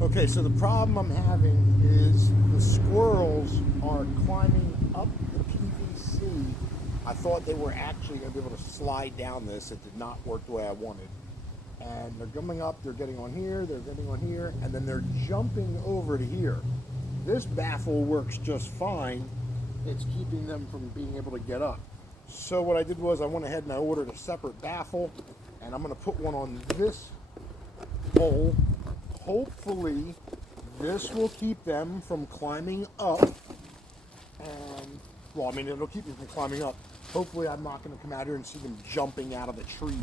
Okay, so the problem I'm having is the squirrels are climbing up the PVC. I thought they were actually going to be able to slide down this. It did not work the way I wanted. And they're coming up, they're getting on here, they're getting on here, and then they're jumping over to here. This baffle works just fine. It's keeping them from being able to get up. So what I did was I went ahead and I ordered a separate baffle, and I'm going to put one on this pole. Hopefully this will keep them from climbing up. And, well, I mean, it'll keep them from climbing up. Hopefully I'm not going to come out here and see them jumping out of the trees.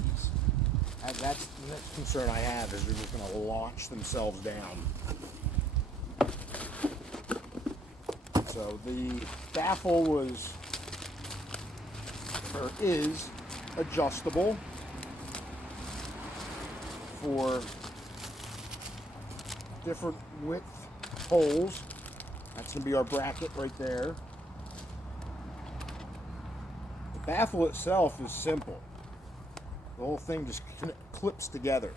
And that's the next concern I have, is they're just going to launch themselves down. So the baffle was, or is, adjustable for different width holes. That's going to be our bracket right there. The baffle itself is simple. The whole thing just clips together.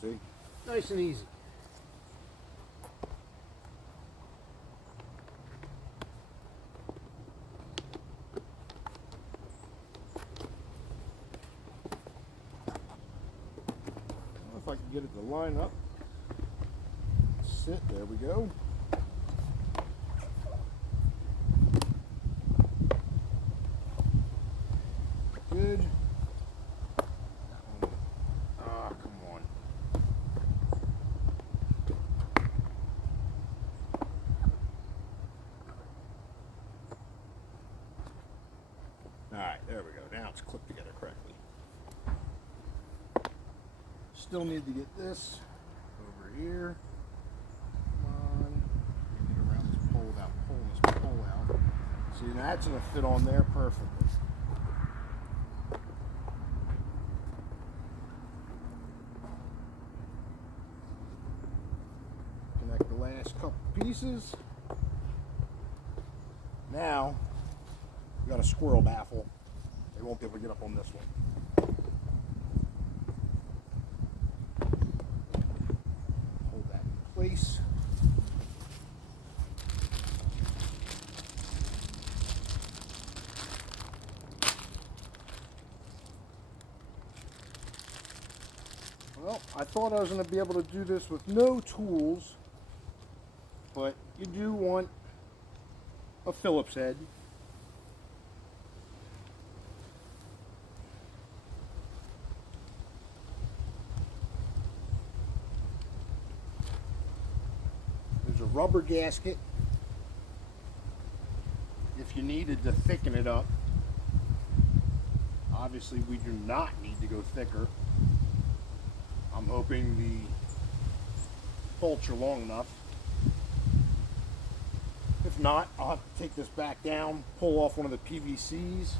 See? Nice and easy. If I can get it to line up, sit, there we go. Good. Ah, come on. Alright, there we go. Now it's clipped together correctly. Still need to get this over here. Come on. Get around this pole without pulling this pole out. See, now that's going to fit on there perfectly. Connect the last couple pieces. Now, we got a squirrel baffle. They won't be able to get up on this one. Place. Well, I thought I was going to be able to do this with no tools, but you do want a Phillips head. A rubber gasket if you needed to thicken it up. Obviously we do not need to go thicker. I'm hoping the bolts are long enough. If not, I'll have to take this back down, pull off one of the PVCs.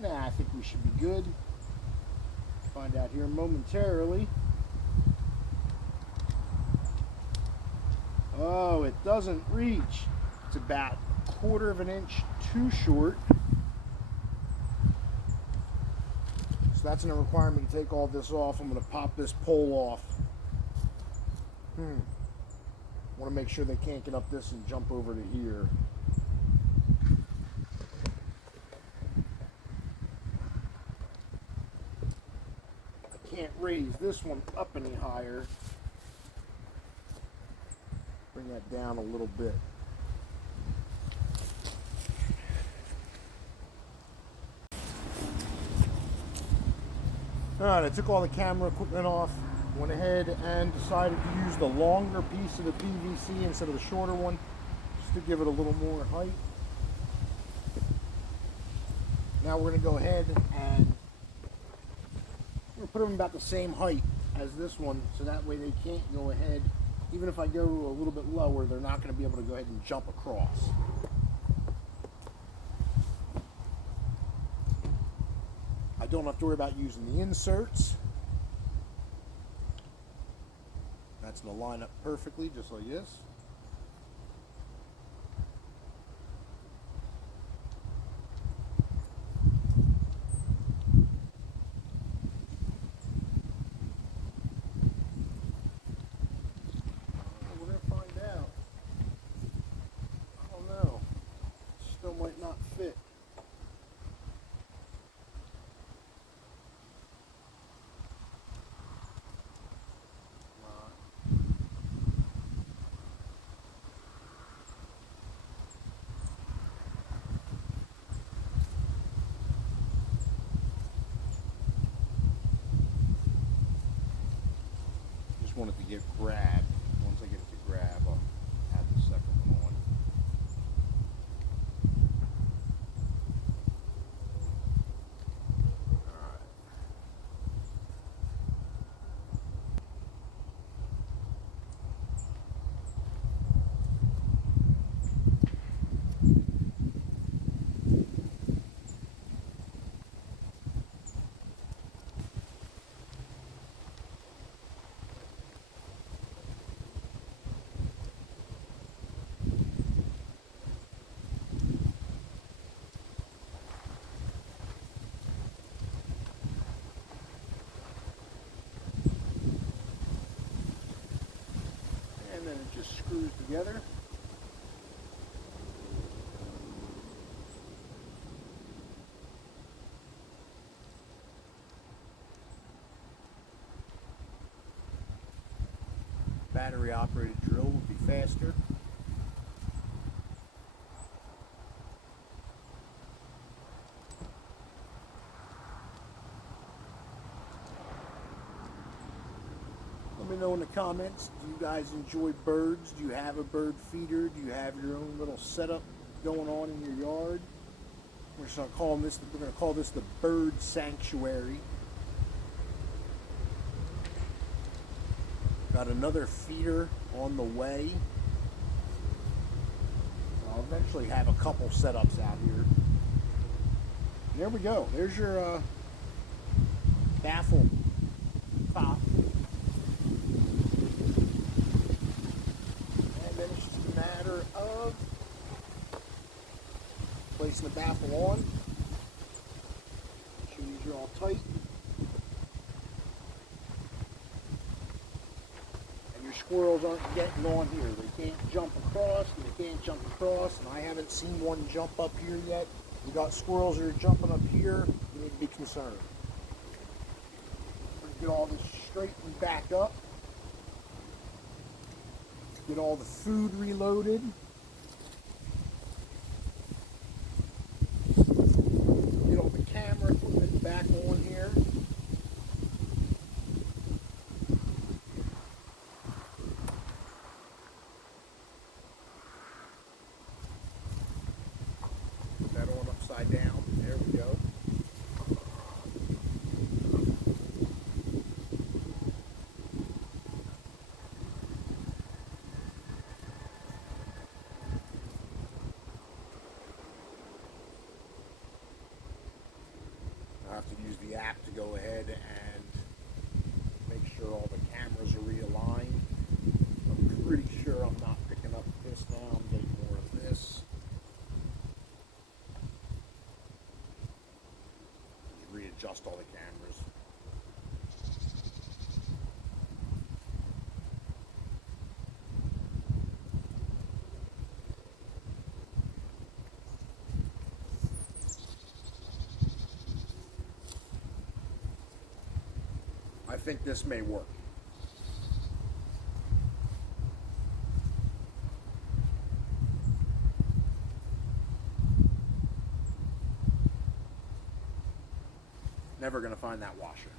Nah, I think we should be good. Find out here momentarily. Oh, it doesn't reach. It's about 1/4 of an inch too short. So that's going to require me to take all this off. I'm going to pop this pole off. Want to make sure they can't get up this and jump over to here. I can't raise this one up any higher. Bring that down a little bit. Alright, I took all the camera equipment off, went ahead and decided to use the longer piece of the PVC instead of the shorter one, just to give it a little more height. Now we're going to go ahead and we're going to put them about the same height as this one, so that way they can't go ahead. Even if I go a little bit lower, they're not going to be able to go ahead and jump across. I don't have to worry about using the inserts. That's going to line up perfectly, just like this. We're going to find out. I don't know. Still might not fit. Just want it to get grabbed. Once I get it to grab, I'll add the second one on. Alright. And then it just screws together. Battery operated drill would be faster. Let me know in the comments, do you guys enjoy birds? Do you have a bird feeder? Do you have your own little setup going on in your yard? We're just gonna call this the bird sanctuary. Got another feeder on the way. I'll eventually have a couple setups out here. There we go. There's your baffle top. And then it's just a matter of placing the baffle on. Make sure these are all tight. Squirrels aren't getting on here. They can't jump across, and they can't jump across, and I haven't seen one jump up here yet. You got squirrels that are jumping up here, you need to be concerned. Get all this straightened back up. Get all the food reloaded. Get all the camera equipment back on here. That on upside down. There we go. I have to use the app to go ahead and make sure all the cameras are realigned. I'm pretty sure I'm not picking up this now. I'm getting more of this. Readjust all the cameras. I think this may work. Never going to find that washer.